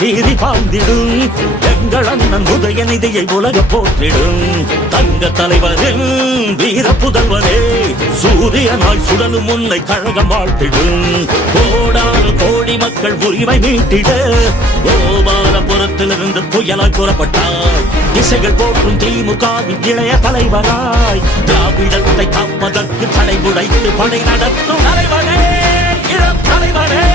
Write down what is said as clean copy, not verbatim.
சீறி பாய்ந்திடும் எங்கள் அண்ணன் உதயநிதியை உலக போற்றிடும் தங்க தலைவரின் வீர புதல்வரே சூரியனாய் சுடலும் உன்னை கழகம் வாழ்த்திடும் கோடானு கோடி மக்கள் உரிமை மீட்டிட கோபாலபுரத்திலிருந்து புயலாய் புறப்பட்டார் திசைகள் போற்றும் திமுகவின் இளைய தலைவராய் திராவிடத்தை காப்பதற்கு தடை உடைத்து படை நடத்தும் தலைவரே இளம் தலைவரே